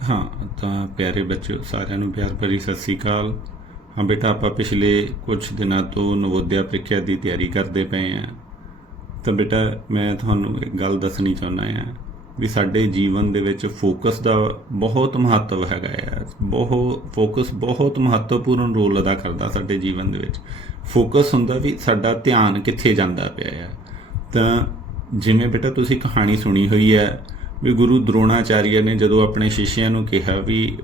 हाँ तो प्यारे बच्चों साਰਿਆਂ ਨੂੰ ਪਿਆਰ ਭਰੀ ਸਤਿ ਸ੍ਰੀ ਅਕਾਲ। ਹਾਂ ਬੇਟਾ ਆਪਾਂ ਪਿਛਲੇ ਕੁਝ ਦਿਨਾਂ ਤੋਂ ਨਵੋਦਿਆ ਪ੍ਰੀਖਿਆ ਦੀ ਤਿਆਰੀ ਕਰਦੇ ਪਏ ਹਾਂ। ਤਾਂ ਬੇਟਾ ਮੈਂ ਤੁਹਾਨੂੰ ਇੱਕ ਗੱਲ ਦੱਸਣੀ ਚਾਹੁੰਦਾ ਹਾਂ ਵੀ ਸਾਡੇ ਜੀਵਨ ਦੇ ਵਿੱਚ ਫੋਕਸ ਦਾ ਬਹੁਤ ਮਹੱਤਵ ਹੈਗਾ ਆ। ਫੋਕਸ ਬਹੁਤ ਮਹੱਤਵਪੂਰਨ ਰੋਲ ਅਦਾ ਕਰਦਾ ਸਾਡੇ ਜੀਵਨ ਦੇ ਵਿੱਚ। ਫੋਕਸ ਹੁੰਦਾ ਵੀ ਸਾਡਾ ਧਿਆਨ ਕਿੱਥੇ ਜਾਂਦਾ ਪਿਆ ਆ। ਤਾਂ ਜਿਵੇਂ ਬੇਟਾ ਤੁਸੀਂ ਕਹਾਣੀ ਸੁਣੀ ਹੋਈ ਹੈ ਵੀ ਗੁਰੂ ਦਰੋਣਾਚਾਰੀਆ ਨੇ ਜਦੋਂ ਆਪਣੇ ਸ਼ਿਸ਼ਿਆਂ ਨੂੰ ਕਿਹਾ ਵੀ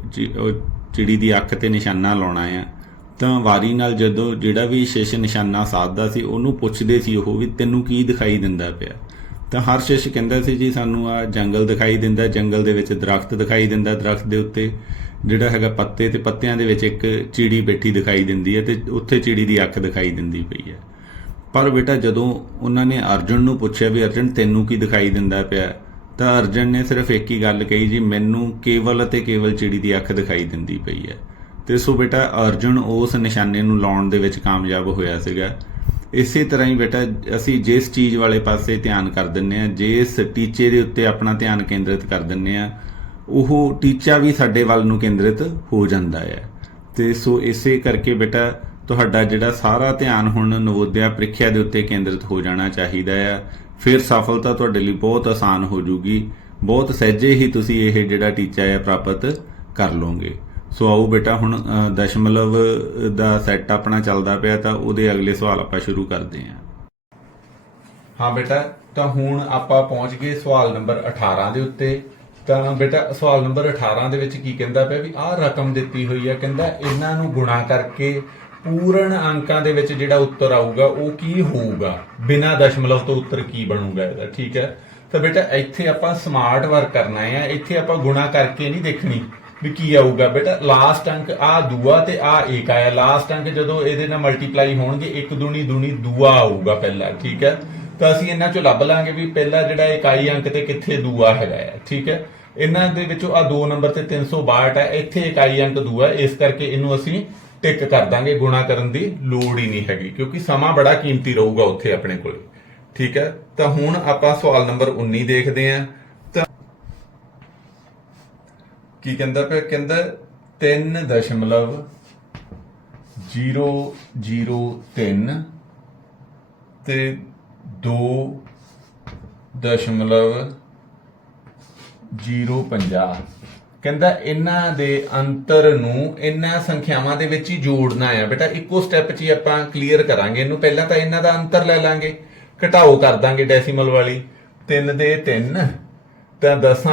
ਚਿੜੀ ਦੀ ਅੱਖ 'ਤੇ ਨਿਸ਼ਾਨਾ ਲਾਉਣਾ ਆ, ਤਾਂ ਵਾਰੀ ਨਾਲ ਜਦੋਂ ਜਿਹੜਾ ਵੀ ਸ਼ਿਸ਼ ਨਿਸ਼ਾਨਾ ਸਾਧਦਾ ਸੀ ਉਹਨੂੰ ਪੁੱਛਦੇ ਸੀ ਉਹ ਵੀ ਤੈਨੂੰ ਕੀ ਦਿਖਾਈ ਦਿੰਦਾ ਪਿਆ। ਤਾਂ ਹਰ ਸ਼ਿਸ਼ ਕਹਿੰਦਾ ਸੀ ਜੀ ਸਾਨੂੰ ਆ ਜੰਗਲ ਦਿਖਾਈ ਦਿੰਦਾ, ਜੰਗਲ ਦੇ ਵਿੱਚ ਦਰਖਤ ਦਿਖਾਈ ਦਿੰਦਾ, ਦਰਖਤ ਦੇ ਉੱਤੇ ਜਿਹੜਾ ਹੈਗਾ ਪੱਤੇ ਤੇ ਪੱਤਿਆਂ ਦੇ ਵਿੱਚ ਇੱਕ ਚਿੜੀ ਬੈਠੀ ਦਿਖਾਈ ਦਿੰਦੀ ਹੈ ਤੇ ਉੱਥੇ ਚਿੜੀ ਦੀ ਅੱਖ ਦਿਖਾਈ ਦਿੰਦੀ ਪਈ ਹੈ। ਪਰ ਬੇਟਾ ਜਦੋਂ ਉਹਨਾਂ ਨੇ ਅਰਜੁਨ ਨੂੰ ਪੁੱਛਿਆ ਵੀ ਅਰਜੁਨ ਤੈਨੂੰ ਕੀ ਦਿਖਾਈ ਦਿੰਦਾ ਪਿਆ, ਤਾਂ ਅਰਜਨ ਨੇ ਸਿਰਫ ਇੱਕ ਹੀ ਗੱਲ ਕਹੀ ਜੀ ਮੈਨੂੰ ਕੇਵਲ ਅਤੇ ਕੇਵਲ ਚਿੜੀ ਦੀ ਅੱਖ ਦਿਖਾਈ ਦਿੰਦੀ ਪਈ ਹੈ। ਅਤੇ ਸੋ ਬੇਟਾ ਅਰਜੁਨ ਉਸ ਨਿਸ਼ਾਨੇ ਨੂੰ ਲਾਉਣ ਦੇ ਵਿੱਚ ਕਾਮਯਾਬ ਹੋਇਆ ਸੀਗਾ। ਇਸੇ ਤਰ੍ਹਾਂ ਹੀ ਬੇਟਾ ਅਸੀਂ ਜਿਸ ਚੀਜ਼ ਵਾਲੇ ਪਾਸੇ ਧਿਆਨ ਕਰ ਦਿੰਦੇ ਹਾਂ, ਜਿਸ ਟੀਚੇ ਦੇ ਉੱਤੇ ਆਪਣਾ ਧਿਆਨ ਕੇਂਦਰਿਤ ਕਰ ਦਿੰਦੇ ਹਾਂ, ਉਹ ਟੀਚਾ ਵੀ ਸਾਡੇ ਵੱਲ ਨੂੰ ਕੇਂਦਰਿਤ ਹੋ ਜਾਂਦਾ ਹੈ। ਅਤੇ ਸੋ ਇਸੇ ਕਰਕੇ ਬੇਟਾ ਤੁਹਾਡਾ ਜਿਹੜਾ ਸਾਰਾ ਧਿਆਨ ਹੁਣ ਨਵੋਦਿਆ ਪ੍ਰੀਖਿਆ ਦੇ ਉੱਤੇ ਕੇਂਦਰਿਤ ਹੋ ਜਾਣਾ ਚਾਹੀਦਾ ਆ। ਫਿਰ ਸਫਲਤਾ ਤੁਹਾਡੇ ਲਈ ਬਹੁਤ ਆਸਾਨ ਹੋ ਜੂਗੀ, ਬਹੁਤ ਸਹਿਜੇ ਹੀ ਤੁਸੀਂ ਇਹ ਜਿਹੜਾ ਟੀਚਾ ਹੈ ਪ੍ਰਾਪਤ ਕਰ ਲਓਗੇ। ਸੋ ਆਓ ਬੇਟਾ ਹੁਣ ਦਸ਼ਮਲਵ ਦਾ ਸੈੱਟ ਆਪਣਾ ਚੱਲਦਾ ਪਿਆ, ਤਾਂ ਉਹਦੇ ਅਗਲੇ ਸਵਾਲ ਆਪਾਂ ਸ਼ੁਰੂ ਕਰਦੇ ਹਾਂ। ਹਾਂ ਬੇਟਾ, ਤਾਂ ਹੁਣ ਆਪਾਂ ਪਹੁੰਚ ਗਏ ਸਵਾਲ ਨੰਬਰ 18 ਦੇ ਉੱਤੇ। ਤਾਂ ਬੇਟਾ ਸਵਾਲ ਨੰਬਰ 18 ਦੇ ਵਿੱਚ ਕੀ ਕਹਿੰਦਾ ਪਿਆ ਵੀ ਆਹ ਰਕਮ ਦਿੱਤੀ ਹੋਈ ਹੈ, ਕਹਿੰਦਾ ਇਹਨਾਂ ਨੂੰ ਗੁਣਾ ਕਰਕੇ ਪੂਰਨ ਅੰਕਾਂ ਦੇ ਵਿੱਚ ਜਿਹੜਾ ਉੱਤਰ ਆਊਗਾ ਉਹ ਕੀ ਹੋਊਗਾ, ਬਿਨਾਂ ਦਸ਼ਮਲਵ ਤੋਂ ਉੱਤਰ ਕੀ ਬਣੂਗਾ ਇਹਦਾ। ਠੀਕ ਹੈ, ਤਾਂ ਬੇਟਾ ਇੱਥੇ ਆਪਾਂ ਸਮਾਰਟ ਵਰਕ ਕਰਨਾ ਹੈ। ਇੱਥੇ ਆਪਾਂ ਗੁਣਾ ਕਰਕੇ ਨਹੀਂ ਦੇਖਣੀ ਵੀ ਕੀ ਆਊਗਾ। ਬੇਟਾ ਲਾਸਟ ਅੰਕ ਆ ਦੂਆ ਤੇ ਆ ਏਕ ਆਇਆ, ਲਾਸਟ ਅੰਕ ਜਦੋਂ ਇਹਦੇ ਨਾਲ ਮਲਟੀਪਲਾਈ ਹੋਣਗੇ ਇੱਕ ਦੂਣੀ ਦੂਆ ਆਊਗਾ ਪਹਿਲਾ। ਠੀਕ ਹੈ, ਤਾਂ ਅਸੀਂ ਇਹਨਾਂ ਚੋਂ ਲੱਭ ਲਾਂਗੇ ਵੀ ਪਹਿਲਾ ਜਿਹੜਾ ਇਕਾਈ ਅੰਕ ਤੇ ਕਿੱਥੇ ਦੂਆ ਹੈਗਾ ਹੈ। ਠੀਕ ਹੈ, ਇਹਨਾਂ ਦੇ ਵਿੱਚੋਂ ਆ 2 ਨੰਬਰ ਤੇ 362 ਹੈ, ਇੱਥੇ ਇਕਾਈ ਅੰਕ ਦੂਆ, ਇਸ ਕਰਕੇ ਇਹਨੂੰ ਅਸੀਂ ਟਿਕ ਕਰ ਦਾਂਗੇ, ਗੁਣਾ ਕਰਨ ਦੀ ਲੋੜ ਹੀ ਨਹੀਂ ਹੈਗੀ ਕਿਉਂਕਿ ਸਮਾਂ ਬੜਾ ਕੀਮਤੀ ਰਹੂਗਾ ਉੱਥੇ ਆਪਣੇ ਕੋਲ। ਠੀਕ ਹੈ, ਤਾਂ ਹੁਣ ਆਪਾਂ ਸਵਾਲ ਨੰਬਰ 19 ਦੇਖਦੇ ਹਾਂ। ਤਾਂ ਕੀ ਕਹਿੰਦਾ ਪਿਆ, ਕਹਿੰਦਾ 3.003 ਤੇ 2.050 ਕਹਿੰਦਾ ਇਹਨਾਂ ਦੇ ਅੰਤਰ ਨੂੰ ਇਹਨਾਂ ਸੰਖਿਆਵਾਂ ਦੇ ਵਿੱਚ ਹੀ ਜੋੜਨਾ ਹੈ। ਬੇਟਾ ਇੱਕੋ ਸਟੈਪ 'ਚ ਹੀ ਆਪਾਂ ਕਲੀਅਰ ਕਰਾਂਗੇ ਇਹਨੂੰ। ਪਹਿਲਾਂ ਤਾਂ ਇਹਨਾਂ ਦਾ ਅੰਤਰ ਲੈ ਲਾਂਗੇ, ਘਟਾਓ ਕਰ ਦਾਂਗੇ ਡੈਸੀਮਲ ਵਾਲੀ। 3 ਦੇ 3 ਤਾਂ 10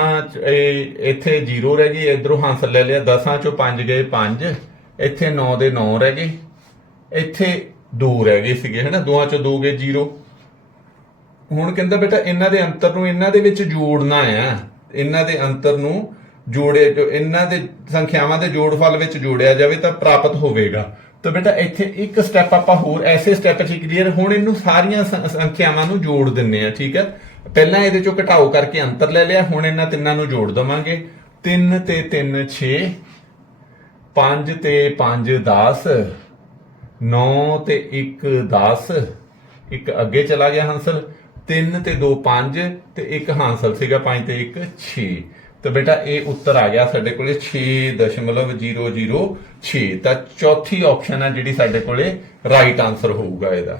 ਇੱਥੇ 0 ਰਹਿ ਗਈ, ਇਧਰੋਂ ਹਾਸਲ ਲੈ ਲਿਆ, 10 ਚੋਂ 5 ਗਏ 5, ਇੱਥੇ 9 ਦੇ 9 ਰਹਿ ਗਏ, ਇੱਥੇ 2 ਰਹਿ ਗਏ ਸੀਗੇ ਹਨਾ, 2 ਚੋਂ 2 ਗਏ 0। ਹੁਣ ਕਹਿੰਦਾ ਬੇਟਾ ਇਹਨਾਂ ਦੇ ਅੰਤਰ ਨੂੰ ਇਹਨਾਂ ਦੇ ਵਿੱਚ ਜੋੜਨਾ ਆ, ਇਹਨਾਂ ਦੇ ਅੰਤਰ ਨੂੰ ਜੋੜੇ ਜੋ ਇਹਨਾਂ ਦੇ ਸੰਖਿਆਵਾਂ ਦੇ ਜੋੜਫਲ ਵਿੱਚ ਜੋੜਿਆ ਜਾਵੇ ਤਾਂ ਪ੍ਰਾਪਤ ਹੋਵੇਗਾ। ਤਾਂ ਬੇਟਾ ਇੱਥੇ ਇੱਕ ਸਟੈਪ ਆਪਾਂ ਹੋਰ ਐਸੇ ਸਟੈਪ 'ਚ ਕਲੀਅਰ। ਹੁਣ ਇਹਨੂੰ ਸਾਰੀਆਂ ਸੰਖਿਆਵਾਂ ਨੂੰ ਜੋੜ ਦਿੰਨੇ ਆ। ਠੀਕ ਹੈ, ਪਹਿਲਾਂ ਇਹਦੇ ਚੋਂ ਘਟਾਓ ਕਰਕੇ ਅੰਤਰ ਲੈ ਲਿਆ, ਹੁਣ ਇਹਨਾਂ ਤਿੰਨਾਂ ਨੂੰ ਜੋੜ ਦਵਾਂਗੇ। 3 ਤੇ 3 6, 5 ਤੇ 5 10, 9 ਤੇ 1 10, ਇੱਕ ਅੱਗੇ ਚਲਾ ਗਿਆ ਹਾਸਲ, 3 ਤੇ 2 5 ਤੇ ਇੱਕ ਹਾਸਲ ਸੀਗਾ 5 ਤੇ 1 6। ਤਾਂ ਬੇਟਾ ਇਹ ਉੱਤਰ ਆ ਗਿਆ ਸਾਡੇ ਕੋਲੇ 6.006। ਤਾਂ ਚੌਥੀ ਆਪਸ਼ਨ ਹੈ ਜਿਹੜੀ ਸਾਡੇ ਕੋਲੇ ਰਾਈਟ ਆਨਸਰ ਹੋਊਗਾ ਇਹਦਾ।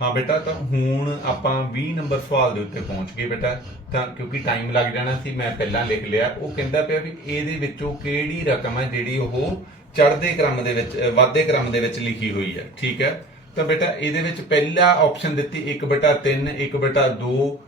ਹਾਂ ਬੇਟਾ, ਤਾਂ ਹੁਣ ਆਪਾਂ 20 ਨੰਬਰ ਸਵਾਲ ਦੇ ਉੱਤੇ ਪਹੁੰਚ ਗਏ ਬੇਟਾ। ਤਾਂ ਕਿਉਂਕਿ ਟਾਈਮ ਲੱਗ ਜਾਣਾ ਸੀ, ਮੈਂ ਪਹਿਲਾਂ ਲਿਖ ਲਿਆ। ਉਹ ਕਹਿੰਦਾ ਪਿਆ ਵੀ ਇਹਦੇ ਵਿੱਚੋਂ ਕਿਹੜੀ ਰਕਮ ਹੈ ਜਿਹੜੀ ਉਹ ਚੜ੍ਹਦੇ ਕ੍ਰਮ ਦੇ ਵਿੱਚ ਵਾਧੇ ਕ੍ਰਮ ਦੇ ਵਿੱਚ ਲਿਖੀ ਹੋਈ ਹੈ। ਠੀਕ ਹੈ, ਤਾਂ ਬੇਟਾ ਇਹਦੇ ਵਿੱਚ ਪਹਿਲਾ ਆਪਸ਼ਨ ਦਿੱਤੀ 1/3 1/2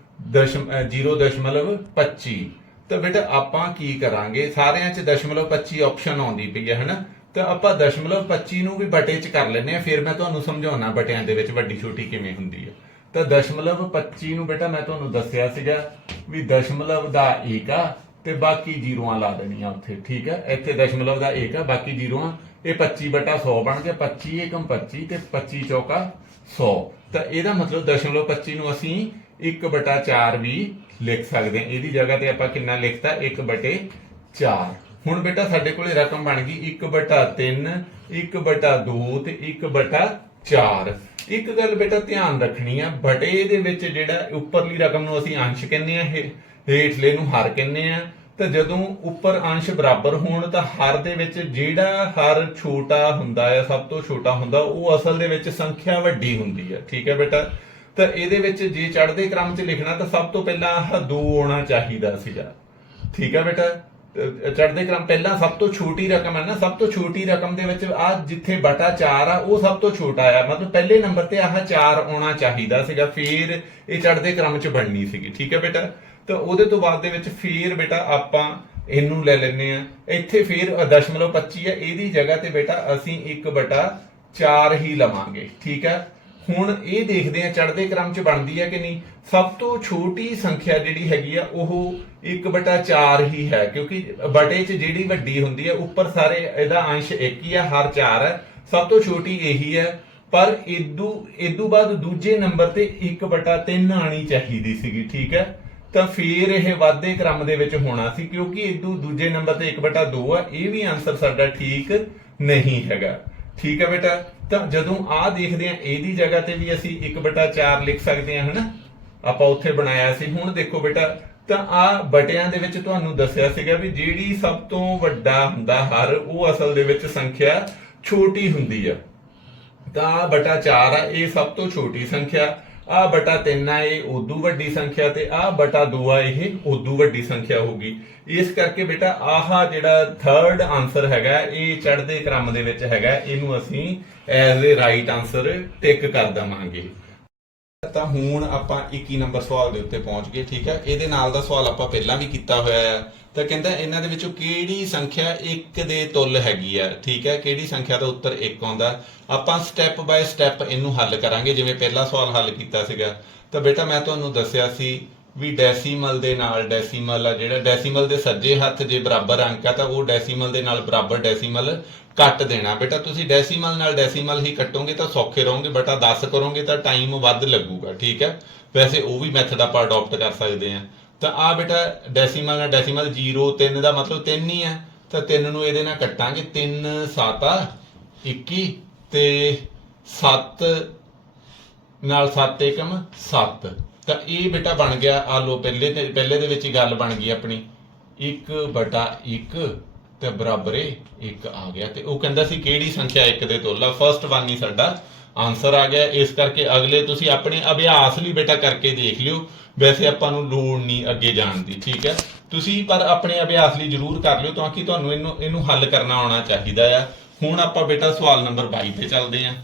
0.25। ਤਾਂ ਬੇਟਾ ਆਪਾਂ ਕੀ ਕਰਾਂਗੇ, ਸਾਰਿਆਂ 'ਚ 0.25 ਆਪਸ਼ਨ ਆਉਂਦੀ ਪਈ ਹੈ ਹਨਾ, ਤਾਂ ਆਪਾਂ 0.25 ਨੂੰ ਵੀ ਬਟੇ 'ਚ ਕਰ ਲੈਂਦੇ ਆ, ਫਿਰ ਮੈਂ ਤੁਹਾਨੂੰ ਸਮਝਾਉਣਾ ਬਟਿਆਂ ਦੇ ਵਿੱਚ ਵੱਡੀ ਛੋਟੀ ਕਿਵੇਂ ਹੁੰਦੀ ਹੈ। ਤਾਂ 0.25 ਨੂੰ ਬੇਟਾ ਮੈਂ ਤੁਹਾਨੂੰ ਦੱਸਿਆ ਸੀਗਾ ਵੀ ਦਸ਼ਮਲਵ ਦਾ ਏਕ ਆ ਤੇ ਬਾਕੀ ਜ਼ੀਰੋਆਂ ਲਾ ਦੇਣੀਆਂ ਉੱਥੇ। ਠੀਕ ਹੈ, ਇੱਥੇ ਦਸ਼ਮਲਵ ਦਾ ਏਕ ਆ ਬਾਕੀ ਜ਼ੀਰੋਆਂ, ਇਹ 25/100 ਬਣ ਗਿਆ, 25 ਏਕਮ 25 ਤੇ 25 ਚੌਕਾ 100। ਤਾਂ ਇਹਦਾ ਮਤਲਬ 0.25 ਨੂੰ ਅਸੀਂ 1/4 ਵੀ ਲਿਖ ਸਕਦੇ ਹਾਂ। ਇਹਦੀ ਜਗ੍ਹਾ ਤੇ ਆਪਾਂ ਕਿੰਨਾ ਲਿਖਤਾ 1/4। ਹੁਣ ਬੇਟਾ ਸਾਡੇ ਕੋਲੇ ਰਕਮ ਬਣ ਗਈ 1/3 1/2 ਤੇ 1/4। ਇੱਕ ਗੱਲ ਬੇਟਾ ਧਿਆਨ ਰੱਖਣੀ ਆ, ਬਟੇ ਦੇ ਵਿੱਚ ਜਿਹੜਾ ਉੱਪਰਲੀ ਰਕਮ ਨੂੰ ਅਸੀਂ ਅੰਸ਼ ਕਹਿੰਦੇ ਆ, ਹੇਠਲੇ ਨੂੰ ਹਰ ਕਹਿੰਦੇ ਆ, ਤਾਂ ਜਦੋਂ ਉੱਪਰ ਅੰਸ਼ ਬਰਾਬਰ ਹੋਣ ਤਾਂ ਹਰ ਦੇ ਵਿੱਚ ਜਿਹੜਾ ਹਰ ਛੋਟਾ ਹੁੰਦਾ ਹੈ, ਸਭ ਤੋਂ ਛੋਟਾ ਹੁੰਦਾ, ਉਹ ਅਸਲ ਦੇ ਵਿੱਚ ਸੰਖਿਆ ਵੱਡੀ ਹੁੰਦੀ ਹੈ। ਠੀਕ ਹੈ ਬੇਟਾ। ਤਾਂ ਇਹਦੇ ਵਿੱਚ ਜੇ ਚੜ੍ਹਦੇ ਕ੍ਰਮ 'ਚ ਲਿਖਣਾ ਤਾਂ ਸਭ ਤੋਂ ਪਹਿਲਾਂ ਆਹ 2 ਆਉਣਾ ਚਾਹੀਦਾ ਸੀਗਾ। ਠੀਕ ਹੈ ਬੇਟਾ। ਚੜ੍ਹਦੇ ਕ੍ਰਮ ਪਹਿਲਾਂ ਸਭ ਤੋਂ ਛੋਟੀ ਰਕਮ ਹੈ ਨਾ, ਸਭ ਤੋਂ ਛੋਟੀ ਰਕਮ ਦੇ ਵਿੱਚ ਆ ਜਿੱਥੇ ਬਟਾ 4 ਆ ਉਹ ਸਭ ਤੋਂ ਛੋਟਾ ਆ, ਮਤਲਬ ਪਹਿਲੇ ਨੰਬਰ ਤੇ ਆਹ 4 ਆਉਣਾ ਚਾਹੀਦਾ ਸੀਗਾ, ਫਿਰ ਇਹ ਚੜ੍ਹਦੇ ਕ੍ਰਮ 'ਚ ਬਣਨੀ ਸੀਗੀ। ਠੀਕ ਹੈ ਬੇਟਾ। ਤਾਂ ਉਹਦੇ ਤੋਂ ਬਾਅਦ ਦੇ ਵਿੱਚ ਫਿਰ ਬੇਟਾ ਆਪਾਂ ਇਹਨੂੰ ਲੈ ਲੈਂਦੇ ਆ, ਇੱਥੇ ਫਿਰ 0.25 ਹੈ, ਇਹਦੀ ਜਗ੍ਹਾ ਤੇ ਬੇਟਾ ਅਸੀਂ 1/4 ਹੀ ਲਵਾਂਗੇ। ਠੀਕ ਹੈ। ਹੁਣ ਇਹ ਦੇਖਦੇ ਆ ਚੜ੍ਹਦੇ ਕ੍ਰਮ 'ਚ ਬਣਦੀ ਹੈ ਕਿ ਨਹੀਂ। ਸਭ ਤੋਂ ਛੋਟੀ ਸੰਖਿਆ ਜਿਹੜੀ ਹੈਗੀ ਆ ਉਹ 1/4 ਹੀ ਹੈ, ਕਿਉਂਕਿ ਬਟੇ 'ਚ ਜਿਹੜੀ ਵੱਡੀ ਹੁੰਦੀ ਹੈ ਉੱਪਰ ਸਾਰੇ ਇਹਦਾ ਅੰਸ਼ 1 ਹੀ ਆ, ਹਰ 4 ਹੈ, ਸਭ ਤੋਂ ਛੋਟੀ ਇਹੀ ਹੈ। ਪਰ ਇਦੋਂ ਬਾਅਦ ਦੂਜੇ ਨੰਬਰ ਤੇ 1/3 ਆਣੀ ਚਾਹੀਦੀ ਸੀਗੀ। ਠੀਕ ਹੈ। ਤਾਂ ਫਿਰ ਇਹ ਵਾਧੇ ਕ੍ਰਮ ਦੇ ਵਿੱਚ ਹੋਣਾ ਸੀ, ਕਿਉਂਕਿ ਇਦੋਂ ਦੂਜੇ ਨੰਬਰ ਤੇ 1/2 ਆ, ਇਹ ਵੀ ਆਨਸਰ ਸਾਡਾ ਠੀਕ ਨਹੀਂ ਹੈਗਾ। ਠੀਕ ਹੈ ਬੇਟਾ। ਤਾਂ ਜਦੋਂ ਆ ਦੇਖਦੇ ਆ ਇਹਦੀ ਜਗ੍ਹਾ ਤੇ ਵੀ ਅਸੀਂ 1/4 ਲਿਖ ਸਕਦੇ ਹਾਂ, ਹਨਾ, ਆਪਾਂ ਉੱਥੇ ਬਣਾਇਆ ਸੀ। ਹੁਣ ਦੇਖੋ ਬੇਟਾ, ਤਾਂ ਆ ਬਟਿਆਂ ਦੇ ਵਿੱਚ ਤੁਹਾਨੂੰ ਦੱਸਿਆ ਸੀਗਾ ਵੀ ਜਿਹੜੀ ਸਭ ਤੋਂ ਵੱਡਾ ਹੁੰਦਾ ਹਰ, ਉਹ ਅਸਲ ਦੇ ਵਿੱਚ ਸੰਖਿਆ ਛੋਟੀ ਹੁੰਦੀ ਆ। ਤਾਂ ਆ ਬਟਾ 4 ਆ, ਇਹ ਸਭ ਤੋਂ ਛੋਟੀ ਸੰਖਿਆ, ਆ ਬਟਾ 3 ਆ, ਇਹ ਉਦੋਂ ਵੱਡੀ ਸੰਖਿਆ, ਤੇ ਆ ਬਟਾ 2 ਆ, ਇਹ ਉਦੋਂ ਵੱਡੀ ਸੰਖਿਆ ਹੋਊਗੀ। ਇਸ ਕਰਕੇ ਬੇਟਾ ਆਹ ਜਿਹੜਾ ਥਰਡ ਆਨਸਰ ਹੈਗਾ ਇਹ ਚੜ੍ਹਦੇ ਕ੍ਰਮ ਦੇ ਵਿੱਚ ਹੈਗਾ, ਇਹਨੂੰ ਅਸੀਂ ਐਜ਼ ਏ ਰਾਈਟ ਆਨਸਰ ਟਿਕ ਕਰ ਦਵਾਂਗੇ। ਤਾਂ ਹੁਣ ਆਪਾਂ 21 ਨੰਬਰ ਸਵਾਲ ਦੇ ਉੱਤੇ ਪਹੁੰਚ ਗਏ। ਠੀਕ ਹੈ। ਇਹਦੇ ਨਾਲ ਦਾ ਸਵਾਲ ਆਪਾਂ ਪਹਿਲਾਂ ਵੀ ਕੀਤਾ ਹੋਇਆ ਆ। ਤਾਂ ਕਹਿੰਦਾ ਇਹਨਾਂ ਦੇ ਵਿੱਚੋਂ ਕਿਹੜੀ ਸੰਖਿਆ 1 ਦੇ ਤੁੱਲ ਹੈਗੀ ਆ। ਠੀਕ ਹੈ। ਕਿਹੜੀ ਸੰਖਿਆ ਦਾ ਉੱਤਰ 1 ਆਉਂਦਾ। ਆਪਾਂ ਸਟੈਪ ਬਾਏ ਸਟੈਪ ਇਹਨੂੰ ਹੱਲ ਕਰਾਂਗੇ, ਜਿਵੇਂ ਪਹਿਲਾ ਸਵਾਲ ਹੱਲ ਕੀਤਾ ਸੀਗਾ। ਤਾਂ ਬੇਟਾ ਮੈਂ ਤੁਹਾਨੂੰ ਦੱਸਿਆ ਸੀ ਵੀ ਡੈਸੀਮਲ ਦੇ ਨਾਲ ਡੈਸੀਮਲ ਆ, ਜਿਹੜਾ ਡੈਸੀਮਲ ਦੇ ਸੱਜੇ ਹੱਥ ਜੇ ਬਰਾਬਰ ਅੰਕ ਆ ਤਾਂ ਉਹ ਡੈਸੀਮਲ ਦੇ ਨਾਲ ਬਰਾਬਰ ਡੈਸੀਮਲ ਕੱਟ ਦੇਣਾ। ਬੇਟਾ ਤੁਸੀਂ ਡੈਸੀਮਲ ਨਾਲ ਡੈਸੀਮਲ ਹੀ ਕੱਟੋਗੇ ਤਾਂ ਸੌਖੇ ਰਹੋਗੇ, ਬਟਾ 10 ਕਰੋਗੇ ਤਾਂ ਟਾਈਮ ਵੱਧ ਲੱਗੂਗਾ। ਠੀਕ ਹੈ। ਵੈਸੇ ਉਹ ਵੀ ਮੈਥਡ ਆਪਾਂ ਅਡਾਪਟ ਕਰ ਸਕਦੇ ਹਾਂ। ਤਾਂ ਆ ਬੇਟਾ ਡੈਸੀਮਲ ਨਾਲ ਡੈਸੀਮਲ 0 3 ਦਾ ਮਤਲਬ 3 ਹੀ ਹੈ, ਤਾਂ 3 ਨੂੰ ਇਹਦੇ ਨਾਲ ਕੱਟਾਂਗੇ, 3 7 21 ਤੇ 7 ਨਾਲ 7 ਏਕਮ 7। ਤਾਂ ਇਹ ਬੇਟਾ ਬਣ ਗਿਆ, ਆ ਲੋ ਪਹਿਲੇ ਦੇ ਵਿੱਚ ਹੀ ਗੱਲ ਬਣ ਗਈ ਆਪਣੀ, 1/1 ਤੇ ਬਰਾਬਰ 1 ਆ ਗਿਆ। ਤੇ ਉਹ ਕਹਿੰਦਾ ਸੀ ਕਿਹੜੀ ਸੰਖਿਆ 1 ਦੇ ਤੁੱਲ ਆ। ਫਸਟ ਵਨ ਹੀ ਸਾਡਾ ਆਨਸਰ ਆ ਗਿਆ। ਇਸ ਕਰਕੇ ਅਗਲੇ ਤੁਸੀਂ ਆਪਣੇ ਅਭਿਆਸ ਲਈ ਬੇਟਾ ਕਰਕੇ ਦੇਖ ਲਿਓ, ਵੈਸੇ ਆਪਾਂ ਨੂੰ ਲੋੜ ਨਹੀਂ ਅੱਗੇ ਜਾਣ ਦੀ। ਠੀਕ ਹੈ। ਤੁਸੀਂ ਪਰ ਆਪਣੇ ਅਭਿਆਸ ਲਈ ਜ਼ਰੂਰ ਕਰ ਲਿਓ ਤਾਂ ਕਿ ਤੁਹਾਨੂੰ ਇਹਨੂੰ ਹੱਲ ਕਰਨਾ ਆਉਣਾ ਚਾਹੀਦਾ ਆ। ਹੁਣ ਆਪਾਂ ਬੇਟਾ ਸਵਾਲ ਨੰਬਰ 22 ਤੇ ਚੱਲਦੇ ਹਾਂ।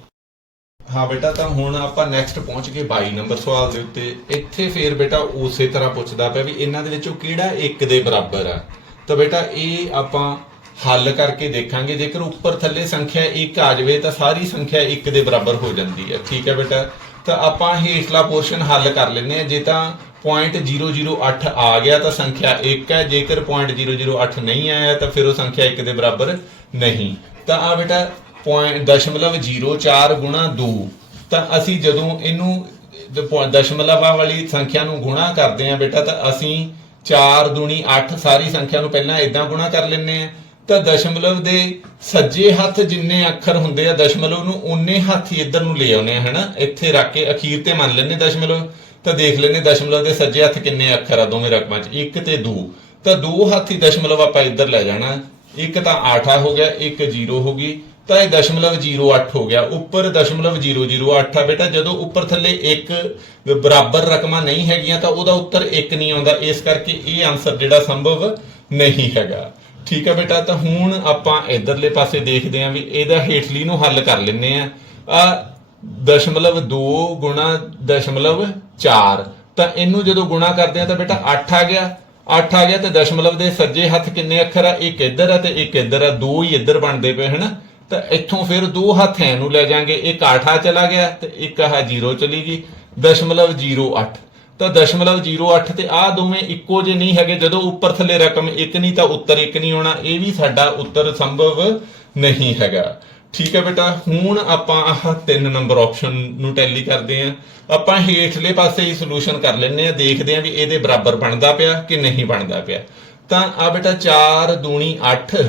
ਹਾਂ ਬੇਟਾ, ਤਾਂ ਹੁਣ ਆਪਾਂ ਨੈਕਸਟ ਪਹੁੰਚ ਗਏ 22 ਨੰਬਰ ਸਵਾਲ ਦੇ ਉੱਤੇ। ਇੱਥੇ ਫੇਰ ਬੇਟਾ ਉਸੇ ਤਰ੍ਹਾਂ ਪੁੱਛਦਾ ਪਿਆ ਵੀ ਇਹਨਾਂ ਦੇ ਵਿੱਚੋਂ ਕਿਹੜਾ 1 ਦੇ ਬਰਾਬਰ ਆ। ਤਾਂ ਬੇਟਾ ਇਹ ਆਪਾਂ ਹੱਲ ਕਰਕੇ ਦੇਖਾਂਗੇ। ਜੇਕਰ ਉੱਪਰ ਥੱਲੇ ਸੰਖਿਆ 1 ਆ ਜਾਵੇ ਤਾਂ ਸਾਰੀ ਸੰਖਿਆ 1 ਦੇ ਬਰਾਬਰ ਹੋ ਜਾਂਦੀ ਹੈ। ਠੀਕ ਹੈ ਬੇਟਾ। ਤਾਂ ਆਪਾਂ ਹੇਠਲਾ ਪੋਰਸ਼ਨ ਹੱਲ ਕਰ ਲੈਂਦੇ ਹਾਂ। ਜੇ ਤਾਂ 0.008 ਆ ਗਿਆ ਤਾਂ ਸੰਖਿਆ 1 ਹੈ, ਜੇਕਰ 0.008 ਨਹੀਂ ਆਇਆ ਤਾਂ ਫਿਰ ਉਹ ਸੰਖਿਆ 1 ਦੇ ਬਰਾਬਰ ਨਹੀਂ। ਤਾਂ ਆ ਬੇਟਾ 0.04 ਗੁਣਾ 2, ਤਾਂ ਅਸੀਂ ਜਦੋਂ ਇਹਨੂੰ ਦਸ਼ਮਲਵਾਂ ਵਾਲੀ ਸੰਖਿਆ ਨੂੰ ਗੁਣਾ ਕਰਦੇ ਆ ਬੇਟਾ, ਤਾਂ ਅਸੀਂ 4 ਦੂਣੀ 8 ਸਾਰੀ ਸੰਖਿਆ ਨੂੰ ਪਹਿਲਾਂ ਇਦਾਂ ਗੁਣਾ ਕਰ ਲੈਂਦੇ ਆ। ਤਾਂ ਦਸ਼ਮਲਵ ਦੇ ਸੱਜੇ ਹੱਥ ਜਿੰਨੇ ਅੱਖਰ ਹੁੰਦੇ ਆ ਦਸ਼ਮਲਵ ਨੂੰ ਉਨੇ ਹੱਥ ਹੀ ਇੱਧਰ ਨੂੰ ਲੈ ਆਉਨੇ ਆ, ਹਨਾ, ਇੱਥੇ ਰੱਖ ਕੇ ਅਖੀਰ ਤੇ ਮੰਨ ਲੈਂਦੇ ਦਸ਼ਮਲਵ। ਤਾਂ ਦੇਖ ਲੈਂਦੇ ਦਸ਼ਮਲਵ ਦੇ ਸੱਜੇ ਹੱਥ ਕਿੰਨੇ ਅੱਖਰ ਆ ਦੋਵੇਂ ਰਕਮਾਂ 'ਚ, 1 ਤੇ 2। ਤਾਂ 2 ਹੱਥ ਹੀ ਦਸ਼ਮਲਵ ਆਪਾਂ ਇੱਧਰ ਲੈ ਜਾਣਾ। 1 ਤਾਂ 8 ਹੋ ਗਿਆ, 1 0 ਹੋ ਗਈ, ਤਾਂ ਇਹ 0.08 ਹੋ ਗਿਆ। ਉੱਪਰ 0.008 ਆ ਬੇਟਾ। ਜਦੋਂ ਉੱਪਰ ਥੱਲੇ 1 ਬਰਾਬਰ ਰਕਮਾਂ ਨਹੀਂ ਹੈਗੀਆਂ ਤਾਂ ਉਹਦਾ ਉੱਤਰ 1 ਨਹੀਂ ਆਉਂਦਾ। ਇਸ ਕਰਕੇ ਇਹ ਆਨਸਰ ਜਿਹੜਾ ਸੰਭਵ ਨਹੀਂ ਹੈਗਾ। ਠੀਕ ਹੈ ਬੇਟਾ। ਤਾਂ ਹੁਣ ਆਪਾਂ ਇਧਰਲੇ ਪਾਸੇ ਦੇਖਦੇ ਆਂ ਵੀ ਇਹਦਾ ਹੇਠਲੀ ਨੂੰ ਹੱਲ ਕਰ ਲੈਂਦੇ ਆ। 0.2 ਗੁਣਾ 0.4, ਤਾਂ ਇਹਨੂੰ ਜਦੋਂ ਗੁਣਾ ਕਰਦੇ ਆ ਤਾਂ ਬੇਟਾ 8 ਆ ਗਿਆ। 8 ਆ ਗਿਆ ਤੇ ਦਸ਼ਮਲਵ ਦੇ ਸੱਜੇ ਹੱਥ ਕਿੰਨੇ ਅੱਖਰ ਆ, ਇੱਕ ਇੱਧਰ ਆ ਤੇ ਇੱਕ ਇੱਧਰ ਆ, 2 ਹੀ ਇੱਧਰ ਬਣਦੇ ਪਏ ਹਨਾ। ਤਾਂ ਇੱਥੋਂ ਫਿਰ 2 ਹੱਥ ਐਨੂੰ ਲੈ ਜਾਾਂਗੇ, ਇੱਕ 8 ਚਲਾ ਗਿਆ ਤੇ ਇੱਕ ਆਹ 0 ਚਲੀ ਗਈ, 0.08। ਤਾਂ 0.08 ਤੇ ਆਹ ਦੋਵੇਂ ਇੱਕੋ ਜਿਹੇ ਨਹੀਂ ਹੈਗੇ। ਜਦੋਂ ਉੱਪਰ ਥੱਲੇ ਰਕਮ 1 ਨਹੀਂ ਤਾਂ ਉੱਤਰ 1 ਨਹੀਂ ਆਉਣਾ। ਇਹ ਵੀ ਸਾਡਾ ਉੱਤਰ ਸੰਭਵ ਨਹੀਂ ਹੈਗਾ। ਠੀਕ ਹੈ ਬੇਟਾ। ਹੁਣ ਆਪਾਂ ਆਹ 3 ਨੰਬਰ ਆਪਸ਼ਨ ਨੂੰ ਟੈਲੀ ਕਰਦੇ ਆਂ। ਆਪਾਂ ਹੇਠਲੇ ਪਾਸੇ ਹੀ ਸੋਲੂਸ਼ਨ ਕਰ ਲੈਂਦੇ ਆ, ਦੇਖਦੇ ਆ ਵੀ ਇਹਦੇ ਬਰਾਬਰ ਬਣਦਾ ਪਿਆ ਕਿ ਨਹੀਂ ਬਣਦਾ ਪਿਆ। ਤਾਂ ਆ ਬੇਟਾ 4 ਦੂਣੀ 8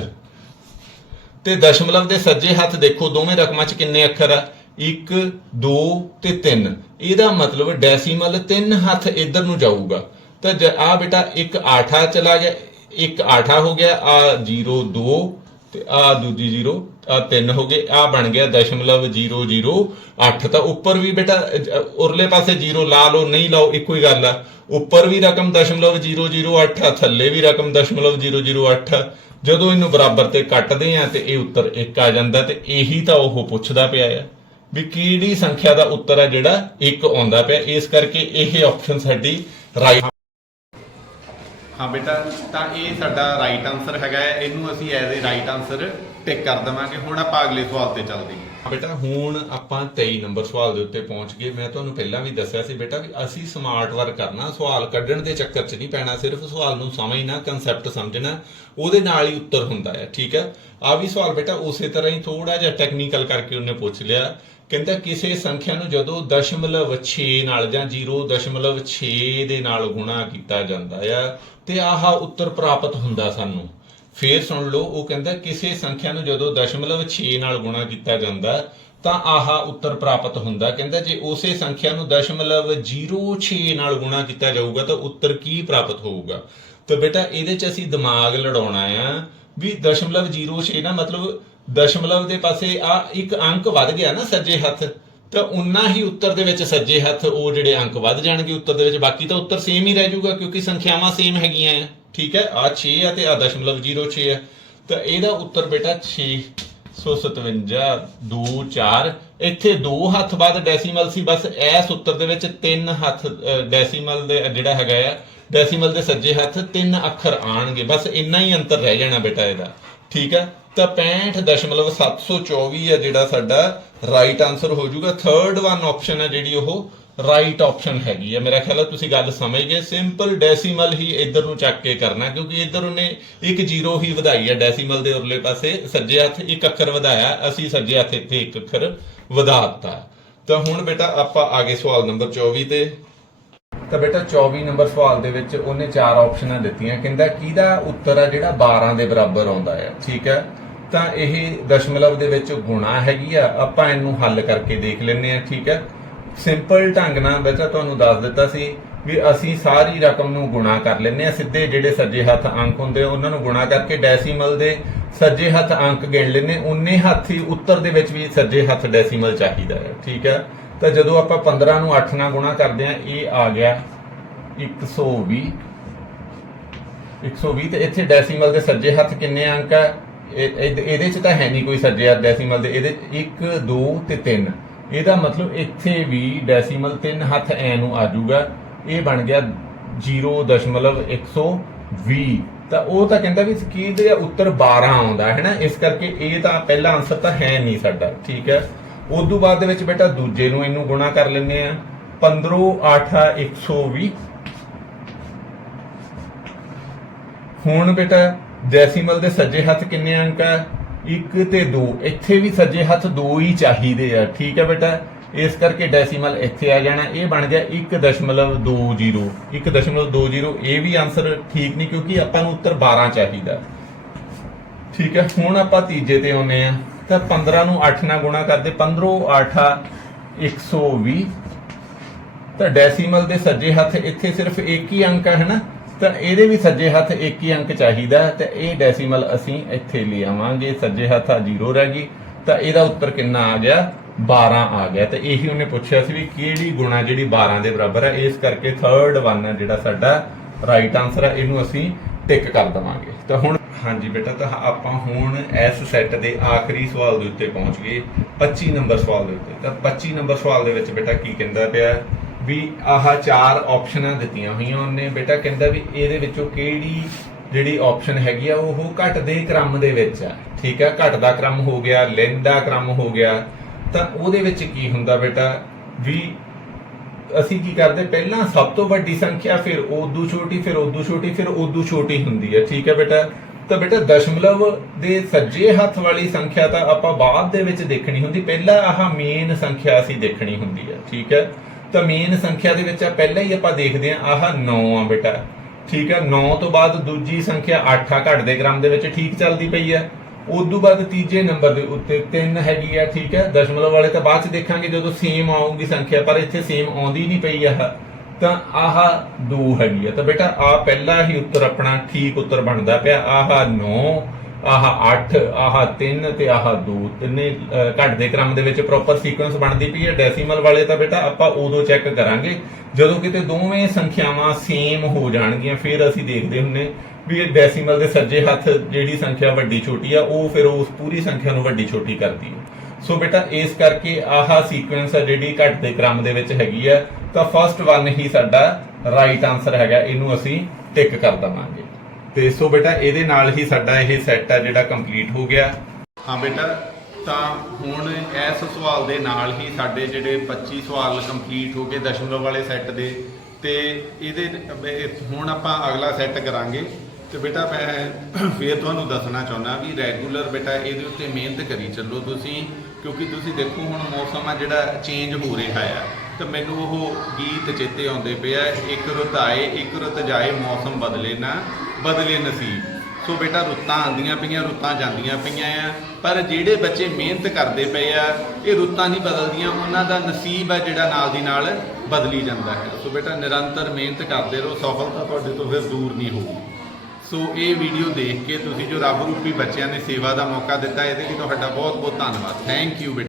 ਤੇ ਦਸ਼ਮਲਵ ਦੇ ਸੱਜੇ ਹੱਥ ਦੇਖੋ ਦੋਵੇਂ ਰਕਮਾਂ 'ਚ ਕਿੰਨੇ ਅੱਖਰ ਆ, 1 2 ਤੇ 3। ਇਹਦਾ ਮਤਲਬ ਡੈਸੀਮਲ 3 ਹੱਥ ਇੱਧਰ ਨੂੰ ਜਾਊਗਾ। ਤਾਂ ਆ ਬੇਟਾ ਇੱਕ 8 ਚਲਾ ਗਿਆ, ਇੱਕ 8 ਹੋ ਗਿਆ, ਆ 0 2 ਤੇ ਆ ਦੂਜੀ 0 ਆ 3 ਹੋ ਗਏ, ਆ ਬਣ ਗਿਆ 0.008। ਤਾਂ ਉੱਪਰ ਵੀ ਬੇਟਾ ਉਰਲੇ ਪਾਸੇ 0 ਲਾ ਲਓ ਨਹੀਂ ਲਾਓ ਇੱਕੋ ਹੀ ਗੱਲ ਆ, ਉੱਪਰ ਵੀ ਰਕਮ 0.008 ਆ, ਥੱਲੇ ਵੀ ਰਕਮ 0.008 ਆ। ਜਦੋਂ ਇਹਨੂੰ ਬਰਾਬਰ ਤੇ ਕੱਟਦੇ ਆ ਤੇ ਇਹ ਉੱਤਰ 1 ਆ ਜਾਂਦਾ। ਤੇ ਇਹੀ ਤਾਂ ਉਹ ਪੁੱਛਦਾ ਪਿਆ ਆ ਵੀ ਕਿਹੜੀ ਸੰਖਿਆ ਦਾ ਉੱਤਰ ਆ ਜਿਹੜਾ 1 ਆਉਂਦਾ ਪਿਆ। ਇਸ ਕਰਕੇ ਇਹ ਆਪਸ਼ਨ ਸਾਡੀ ਰਾਈਟ। ਹਾਂ ਬੇਟਾ, ਤਾਂ ਇਹ ਸਾਡਾ ਰਾਈਟ ਆਨਸਰ ਹੈਗਾ ਹੈ, ਇਹਨੂੰ ਅਸੀਂ ਐਜ਼ ਏ ਰਾਈਟ ਆਨਸਰ ਟਿਕ ਕਰ ਦੇਵਾਂਗੇ। ਹੁਣ ਆਪਾਂ ਅਗਲੇ ਸਵਾਲ ਤੇ ਚੱਲਦੇ ਹਾਂ ਬੇਟਾ। ਹੁਣ ਆਪਾਂ 23 ਨੰਬਰ ਸਵਾਲ ਦੇ ਉੱਤੇ ਪਹੁੰਚ ਗਏ। ਮੈਂ ਤੁਹਾਨੂੰ ਪਹਿਲਾਂ ਵੀ ਦੱਸਿਆ ਸੀ ਬੇਟਾ ਵੀ ਅਸੀਂ ਸਮਾਰਟ ਵਰਕ ਕਰਨਾ, ਸਵਾਲ ਕੱਢਣ ਦੇ ਚੱਕਰ 'ਚ ਨਹੀਂ ਪੈਣਾ, ਸਿਰਫ ਸਵਾਲ ਨੂੰ ਸਮਝਣਾ, ਕਨਸੈਪਟ ਸਮਝਣਾ, ਉਹਦੇ ਨਾਲ ਹੀ ਉੱਤਰ ਹੁੰਦਾ ਹੈ। ਠੀਕ ਹੈ, ਆ ਵੀ ਸਵਾਲ ਬੇਟਾ ਉਸੇ ਤਰ੍ਹਾਂ ਹੀ ਥੋੜਾ ਜਿਹਾ ਟੈਕਨੀਕਲ ਕਰਕੇ ਉਹਨੇ ਪੁੱਛ ਲਿਆ। ਕਹਿੰਦਾ ਕਿਸੇ ਸੰਖਿਆ ਨੂੰ ਜਦੋਂ 0.6 ਨਾਲ ਜਾਂ 0.6 ਦੇ ਨਾਲ ਗੁਣਾ ਕੀਤਾ ਜਾਂਦਾ ਆ ਤੇ ਆਹ ਉੱਤਰ ਪ੍ਰਾਪਤ ਹੁੰਦਾ ਸਾਨੂੰ। ਫੇਰ ਸੁਣ ਲਓ, ਉਹ ਕਹਿੰਦਾ ਕਿਸੇ ਸੰਖਿਆ ਨੂੰ ਜਦੋਂ 0.6 ਨਾਲ ਗੁਣਾ ਕੀਤਾ ਜਾਂਦਾ ਤਾਂ ਆਹ ਉੱਤਰ ਪ੍ਰਾਪਤ ਹੁੰਦਾ। ਕਹਿੰਦਾ ਜੇ ਉਸੇ ਸੰਖਿਆ ਨੂੰ 0.06 ਨਾਲ ਗੁਣਾ ਕੀਤਾ ਜਾਊਗਾ ਤਾਂ ਉੱਤਰ ਕੀ ਪ੍ਰਾਪਤ ਹੋਊਗਾ। ਤਾਂ ਬੇਟਾ ਇਹਦੇ 'ਚ ਅਸੀਂ ਦਿਮਾਗ ਲੜਾਉਣਾ ਆ ਵੀ 0.06 ਨਾ ਮਤਲਬ ਦਸ਼ਮਲਵ ਦੇ ਪਾਸੇ ਆ ਇੱਕ ਅੰਕ ਵੱਧ ਗਿਆ ਨਾ ਸੱਜੇ ਹੱਥ, ਤਾਂ ਉਨਾ ਹੀ ਉੱਤਰ ਦੇ ਵਿੱਚ ਸੱਜੇ ਹੱਥ ਉਹ ਜਿਹੜੇ ਅੰਕ ਵੱਧ ਜਾਣਗੇ ਉੱਤਰ ਦੇ ਵਿੱਚ, ਬਾਕੀ ਤਾਂ ਉੱਤਰ ਸੇਮ ਹੀ ਰਹਿ ਜਾਊਗਾ ਕਿਉਂਕਿ ਸੰਖਿਆਵਾਂ ਸੇਮ ਹੈਗੀਆਂ ਆ। ਠੀਕ ਹੈ, ਆ 6 ਆ ਤੇ ਆ 0.06 ਆ। ਤਾਂ ਇਹਦਾ ਉੱਤਰ ਬੇਟਾ 657 2 4। ਇੱਥੇ 2 ਹੱਥ ਬਾਅਦ ਡੈਸੀਮਲ ਸੀ, ਬਸ ਇਸ ਉੱਤਰ ਦੇ ਵਿੱਚ 3 ਹੱਥ ਡੈਸੀਮਲ ਦੇ ਜਿਹੜਾ ਹੈਗਾ ਆ, ਡੈਸੀਮਲ ਦੇ ਸੱਜੇ ਹੱਥ 3 ਅੱਖਰ ਆਣਗੇ, ਬਸ ਇੰਨਾ ਹੀ ਅੰਤਰ ਰਹਿ ਜਾਣਾ ਬੇਟਾ ਇਹਦਾ। ਠੀਕ ਹੈ, ਤਾਂ 65.724 ਆ ਜਿਹੜਾ ਸਾਡਾ ਰਾਈਟ ਆਨਸਰ ਹੋ ਜਾਊਗਾ। ਥਰਡ ਵਨ ਆਪਸ਼ਨ ਹੈ ਜਿਹੜੀ ਉਹ ਰਾਈਟ ਆਪਸ਼ਨ ਹੈਗੀ ਆ। ਮੇਰਾ ਖਿਆਲ ਹੈ ਤੁਸੀਂ ਗੱਲ ਸਮਝ ਗਏ। ਸਿੰਪਲ ਡੈਸੀਮਲ ਹੀ ਇੱਧਰ ਨੂੰ ਚੱਕ ਕੇ ਕਰਨਾ ਕਿਉਂਕਿ ਇੱਧਰ ਉਹਨੇ ਇੱਕ 0 ਹੀ ਵਧਾਈ ਹੈ, ਡੈਸੀਮਲ ਦੇ ਉਰਲੇ ਪਾਸੇ ਸੱਜੇ ਹੱਥ ਇੱਕ ਅੱਖਰ ਵਧਾਇਆ, ਅਸੀਂ ਸੱਜੇ ਹੱਥ ਇੱਥੇ ਇੱਕ ਅੱਖਰ ਵਧਾ ਦਿੱਤਾ। ਤਾਂ ਹੁਣ ਬੇਟਾ ਆਪਾਂ ਆ ਗਏ ਸਵਾਲ ਨੰਬਰ 24 ਤੇ। ਤਾਂ ਬੇਟਾ 24 ਨੰਬਰ ਸਵਾਲ ਦੇ ਵਿੱਚ ਉਹਨੇ 4 ਆਪਸ਼ਨਾਂ ਦਿੱਤੀਆਂ। ਕਹਿੰਦਾ ਕਿਹਦਾ ਉੱਤਰ ਆ ਜਿਹੜਾ 12 ਦੇ ਬਰਾਬਰ ਆਉਂਦਾ ਹੈ। ਠੀਕ ਹੈ, ਤਾਂ ਇਹ ਦਸ਼ਮਲਵ ਦੇ ਵਿੱਚ ਗੁਣਾ ਹੈਗੀ ਆ, ਆਪਾਂ ਇਹਨੂੰ ਹੱਲ ਕਰਕੇ ਦੇਖ ਲੈਂਦੇ ਆ। ਠੀਕ ਹੈ, ਸਿੰਪਲ ਢੰਗ ਨਾਲ ਬੇਟਾ ਤੁਹਾਨੂੰ ਦੱਸ ਦਿੱਤਾ ਸੀ ਵੀ ਅਸੀਂ ਸਾਰੀ ਰਕਮ ਨੂੰ ਗੁਣਾ ਕਰ ਲੈਂਦੇ ਆ, ਸਿੱਧੇ ਜਿਹੜੇ ਸੱਜੇ ਹੱਥ ਅੰਕ ਹੁੰਦੇ ਉਹਨਾਂ ਨੂੰ ਗੁਣਾ ਕਰਕੇ ਡੈਸੀਮਲ ਦੇ ਸੱਜੇ ਹੱਥ ਅੰਕ ਗਿਣ ਲੈਂਦੇ, ਉਨੇ ਹੱਥ ਹੀ ਉੱਤਰ ਦੇ ਵਿੱਚ ਵੀ ਸੱਜੇ ਹੱਥ ਡੈਸੀਮਲ ਚਾਹੀਦਾ ਹੈ। ਠੀਕ ਹੈ, ਤਾਂ ਜਦੋਂ ਆਪਾਂ 15 ਨੂੰ 8 ਨਾਲ ਗੁਣਾ ਕਰਦੇ ਆ ਇਹ ਆ ਗਿਆ 120 ਤੇ ਇੱਥੇ ਡੈਸੀਮਲ ਦੇ ਸੱਜੇ ਹੱਥ ਕਿੰਨੇ ਅੰਕ ਆ, ਇਹਦੇ ਚ ਤਾਂ ਹੈ ਨਹੀਂ ਕੋਈ ਸੱਜੇ ਹੱਥ ਡੈਸੀਮਲ ਦੇ, ਇਹਦੇ 1 2 ਤੇ 3। ਇਹਦਾ ਮਤਲਬ ਇੱਥੇ ਵੀ ਡੈਸੀਮਲ 3 ਹੱਥ ਐ ਨੂੰ ਆ ਜਾਊਗਾ, ਇਹ ਬਣ ਗਿਆ 0.120। ਤਾਂ ਉਹ ਤਾਂ ਕਹਿੰਦਾ ਵੀ ਕਿਹਦੇ ਉੱਤਰ 12 ਆਉਂਦਾ ਹੈ ਨਾ, ਇਸ ਕਰਕੇ ਇਹ ਤਾਂ ਪਹਿਲਾ ਆਨਸਰ ਤਾਂ ਹੈ ਨਹੀਂ ਸਾਡਾ। ਠੀਕ ਹੈ, ਉਸ ਤੋਂ ਬਾਅਦ ਦੇ ਵਿੱਚ ਬੇਟਾ ਦੂਜੇ ਨੂੰ ਇਹਨੂੰ ਗੁਣਾ ਕਰ ਲੈਂਦੇ ਆ, 15 8 120। ਹੁਣ ਬੇਟਾ ਡੈਸੀਮਲ ਦੇ ਸੱਜੇ ਹੱਥ ਕਿੰਨੇ ਅੰਕ ਆ, 1 ਤੇ 2, ਇੱਥੇ ਵੀ ਸੱਜੇ ਹੱਥ 2 ਹੀ ਚਾਹੀਦੇ ਆ। ਠੀਕ ਹੈ ਬੇਟਾ, ਇਸ ਕਰਕੇ ਡੈਸੀਮਲ ਇੱਥੇ ਆ ਜਾਣਾ, ਇਹ ਬਣ ਗਿਆ 1.20 1.20। ਇਹ ਵੀ ਆਨਸਰ ਠੀਕ ਨਹੀਂ ਕਿਉਂਕਿ ਆਪਾਂ ਨੂੰ ਉੱਤਰ 12 ਚਾਹੀਦਾ। ਠੀਕ ਹੈ, ਹੁਣ ਆਪਾਂ ਤੀਜੇ ਤੇ ਆਉਨੇ ਆ। ਤਾਂ 15 ਨੂੰ 8 ਨਾਲ ਗੁਣਾ ਕਰਦੇ, 15 8 120। ਤਾਂ ਡੈਸੀਮਲ ਦੇ ਸੱਜੇ ਹੱਥ ਇੱਥੇ ਸਿਰਫ ਇੱਕ ਹੀ ਅੰਕ ਹੈ ਨਾ, ਤਾਂ ਇਹਦੇ ਵੀ ਸੱਜੇ ਹੱਥ ਇੱਕ ਹੀ ਅੰਕ ਚਾਹੀਦਾ। ਤੇ ਇਹ ਡੈਸੀਮਲ ਅਸੀਂ ਇੱਥੇ ਲੈ ਆਵਾਂਗੇ, ਸੱਜੇ ਹੱਥ ਆ 0 ਰਹਿ ਗਈ, ਤਾਂ ਇਹਦਾ ਉੱਤਰ ਕਿੰਨਾ ਆ ਗਿਆ 12 ਆ ਗਿਆ। ਤੇ ਇਹੀ ਉਹਨੇ ਪੁੱਛਿਆ ਸੀ ਵੀ ਕਿਹੜੀ ਗੁਣਾ ਜਿਹੜੀ 12 ਦੇ ਬਰਾਬਰ ਹੈ। ਇਸ ਕਰਕੇ ਥਰਡ ਵਨ ਹੈ ਜਿਹੜਾ ਸਾਡਾ ਰਾਈਟ ਆਨਸਰ ਹੈ, ਇਹਨੂੰ ਅਸੀਂ ਟਿਕ ਕਰ ਦੇਵਾਂਗੇ। ਤਾਂ ਹੁਣ ਹਾਂਜੀ ਬੇਟਾ, ਤਾਂ ਆਪਾਂ ਹੁਣ ਇਸ ਸੈੱਟ ਦੇ ਆਖਰੀ ਸਵਾਲ ਦੇ ਉੱਤੇ ਪਹੁੰਚ ਗਏ, 25 ਨੰਬਰ ਸਵਾਲ ਦੇ ਉੱਤੇ। ਤਾਂ 25 ਨੰਬਰ ਸਵਾਲ ਦੇ ਵਿੱਚ ਬੇਟਾ ਕੀ ਕਹਿੰਦਾ ਪਿਆ ਵੀ ਆਹ 4 ਆਪਸ਼ਨਾਂ ਦਿੱਤੀਆਂ ਹੋਈਆਂ ਉਹਨੇ। ਬੇਟਾ ਕਹਿੰਦਾ ਵੀ ਇਹਦੇ ਵਿੱਚੋਂ ਕਿਹੜੀ ਜਿਹੜੀ ਆਪਸ਼ਨ ਹੈਗੀ ਆ ਉਹ ਘਟਦੇ ਕ੍ਰਮ ਦੇ ਵਿੱਚ ਆ। ਠੀਕ ਆ, ਘਟਦਾ ਕ੍ਰਮ ਹੋ ਗਿਆ, ਲੈਂਦਾ ਕ੍ਰਮ ਹੋ ਗਿਆ। ਤਾਂ ਉਹਦੇ ਵਿੱਚ ਕੀ ਹੁੰਦਾ ਬੇਟਾ ਵੀ ਅਸੀਂ ਕੀ ਕਰਦੇ, ਪਹਿਲਾਂ ਸਭ ਤੋਂ ਵੱਡੀ ਸੰਖਿਆ, ਫਿਰ ਉਦੋਂ ਛੋਟੀ, ਫਿਰ ਉਦੋਂ ਛੋਟੀ, ਫਿਰ ਉਦੋਂ ਛੋਟੀ ਹੁੰਦੀ ਹੈ। ਠੀਕ ਹੈ ਬੇਟਾ, ਤਾਂ ਬੇਟਾ ਦਸ਼ਮਲਵ ਦੇ ਸੱਜੇ ਹੱਥ ਵਾਲੀ ਸੰਖਿਆ ਤਾਂ ਆਪਾਂ ਬਾਅਦ ਦੇ ਵਿੱਚ ਦੇਖਣੀ ਹੁੰਦੀ, ਪਹਿਲਾਂ ਆਹ ਮੇਨ ਸੰਖਿਆ ਅਸੀਂ ਦੇਖਣੀ ਹੁੰਦੀ ਹੈ। ਠੀਕ ਹੈ, ਤਾਂ ਮੇਨ ਸੰਖਿਆ ਦੇ ਵਿੱਚ ਪਹਿਲਾਂ ਹੀ ਆਪਾਂ ਦੇਖਦੇ ਹਾਂ ਆਹ 9 ਆ ਬੇਟਾ। ਠੀਕ ਹੈ, 9 ਤੋਂ ਬਾਅਦ ਦੂਜੀ ਸੰਖਿਆ 8 ਆ, ਘਟਦੇ ਕ੍ਰਮ ਦੇ ਵਿੱਚ ਠੀਕ ਚੱਲਦੀ ਪਈ ਹੈ। ਉਸ ਤੋਂ ਬਾਅਦ ਤੀਜੇ ਨੰਬਰ ਦੇ ਉੱਤੇ 3 ਹੈਗੀ ਆ। ਠੀਕ ਹੈ, ਦਸ਼ਮਲਵ ਵਾਲੇ ਤਾਂ ਬਾਅਦ ਚ ਦੇਖਾਂਗੇ ਜਦੋਂ ਸੇਮ ਆਊਗੀ ਸੰਖਿਆ, ਪਰ ਇੱਥੇ ਸੇਮ ਆਉਂਦੀ ਨਹੀਂ ਪਈ ਆ। ਤਾਂ ਆਹ 2 ਹੈਗੀ ਆ। ਤਾਂ ਬੇਟਾ ਆ ਪਹਿਲਾ ਹੀ ਉੱਤਰ ਆਪਣਾ ਠੀਕ ਉੱਤਰ ਬਣਦਾ ਪਿਆ। ਆਹ 9, ਆਹ 8, ਆਹ 3 ਤੇ ਆਹ 2 ਤਿੰਨੇ ਘਟਦੇ ਕ੍ਰਮ ਦੇ ਵਿੱਚ ਪ੍ਰੋਪਰ ਸੀਕੁਐਂਸ ਬਣਦੀ ਪਈ ਹੈ। ਡੈਸੀਮਲ ਵਾਲੇ ਤਾਂ ਬੇਟਾ ਆਪਾਂ ਉਦੋਂ ਚੈੱਕ ਕਰਾਂਗੇ ਜਦੋਂ ਕਿਤੇ ਦੋਵੇਂ ਸੰਖਿਆਵਾਂ ਸੇਮ ਹੋ ਜਾਣਗੀਆਂ, ਫਿਰ ਅਸੀਂ ਦੇਖਦੇ ਹੁੰਨੇ ਵੀ ਇਹ ਡੈਸੀਮਲ ਦੇ ਸੱਜੇ ਹੱਥ ਜਿਹੜੀ ਸੰਖਿਆ ਵੱਡੀ ਛੋਟੀ ਆ ਉਹ ਫਿਰ ਉਸ ਪੂਰੀ ਸੰਖਿਆ ਨੂੰ ਵੱਡੀ ਛੋਟੀ ਕਰਦੀ ਹੈ। ਸੋ ਬੇਟਾ ਇਸ ਕਰਕੇ ਆਹ ਸੀਕੁਐਂਸ ਆ ਜਿਹੜੀ ਘਟਦੇ ਕ੍ਰਮ ਦੇ ਵਿੱਚ ਹੈਗੀ ਆ, ਤਾਂ ਫਸਟ ਵਨ ਹੀ ਸਾਡਾ ਰਾਈਟ ਆਨਸਰ ਹੈਗਾ, ਇਹਨੂੰ ਅਸੀਂ ਟਿਕ ਕਰ ਦਵਾਂਗੇ। ਤੇ ਸੋ ਬੇਟਾ ਇਹਦੇ ਨਾਲ ਹੀ ਸਾਡਾ ਇਹ ਸੈੱਟ ਆ ਜਿਹੜਾ ਕੰਪਲੀਟ ਹੋ ਗਿਆ। ਹਾਂ ਬੇਟਾ, ਤਾਂ ਹੁਣ ਇਸ ਸਵਾਲ ਦੇ ਨਾਲ ਹੀ ਸਾਡੇ ਜਿਹੜੇ 25 ਸਵਾਲ ਕੰਪਲੀਟ ਹੋ ਗਏ ਦਸ਼ਮਲਵ ਵਾਲੇ ਸੈੱਟ ਦੇ। ਤੇ ਇਹਦੇ ਹੁਣ ਆਪਾਂ ਅਗਲਾ ਸੈੱਟ ਕਰਾਂਗੇ। ਤੇ ਬੇਟਾ ਮੈਂ ਫੇਰ ਤੁਹਾਨੂੰ ਦੱਸਣਾ ਚਾਹੁੰਦਾ ਵੀ ਰੈਗੂਲਰ ਬੇਟਾ ਇਹਦੇ ਉੱਤੇ ਮਿਹਨਤ ਕਰੀ ਚੱਲੋ ਤੁਸੀਂ, ਕਿਉਂਕਿ ਤੁਸੀਂ ਦੇਖੋ ਹੁਣ ਮੌਸਮ ਆ ਜਿਹੜਾ ਚੇਂਜ ਹੋ ਰਿਹਾ ਆ, ਤਾਂ ਮੈਨੂੰ ਉਹ ਗੀਤ ਚੇਤੇ ਆਉਂਦੇ ਪਏ ਆ, ਇੱਕ ਰੁੱਤ ਆਏ ਇੱਕ ਰੁੱਤ ਜਾਏ ਮੌਸਮ ਬਦਲੇ ਨਾ ਬਦਲੇ ਨਸੀਬ। ਸੋ ਬੇਟਾ ਰੁੱਤਾਂ ਆਉਂਦੀਆਂ ਪਈਆਂ ਰੁੱਤਾਂ ਜਾਂਦੀਆਂ ਪਈਆਂ ਆ, ਪਰ ਜਿਹੜੇ ਬੱਚੇ ਮਿਹਨਤ ਕਰਦੇ ਪਏ ਆ ਇਹ ਰੁੱਤਾਂ ਨਹੀਂ ਬਦਲਦੀਆਂ, ਉਹਨਾਂ ਦਾ ਨਸੀਬ ਆ ਜਿਹੜਾ ਨਾਲ ਦੀ ਨਾਲ ਬਦਲੀ ਜਾਂਦਾ ਹੈ। ਸੋ ਬੇਟਾ ਨਿਰੰਤਰ ਮਿਹਨਤ ਕਰਦੇ ਰਹੋ, ਸਫਲਤਾ ਤੁਹਾਡੇ ਤੋਂ ਫਿਰ ਦੂਰ ਨਹੀਂ ਹੋਊਗੀ। ਸੋ ਇਹ ਵੀਡੀਓ ਦੇਖ ਕੇ ਤੁਸੀਂ ਜੋ ਰੱਬ ਰੂਪੀ ਬੱਚਿਆਂ ਨੇ ਸੇਵਾ ਦਾ ਮੌਕਾ ਦਿੱਤਾ, ਇਹਦੇ ਲਈ ਤੁਹਾਡਾ ਬਹੁਤ ਬਹੁਤ ਧੰਨਵਾਦ। ਥੈਂਕ ਯੂ ਬੇਟਾ।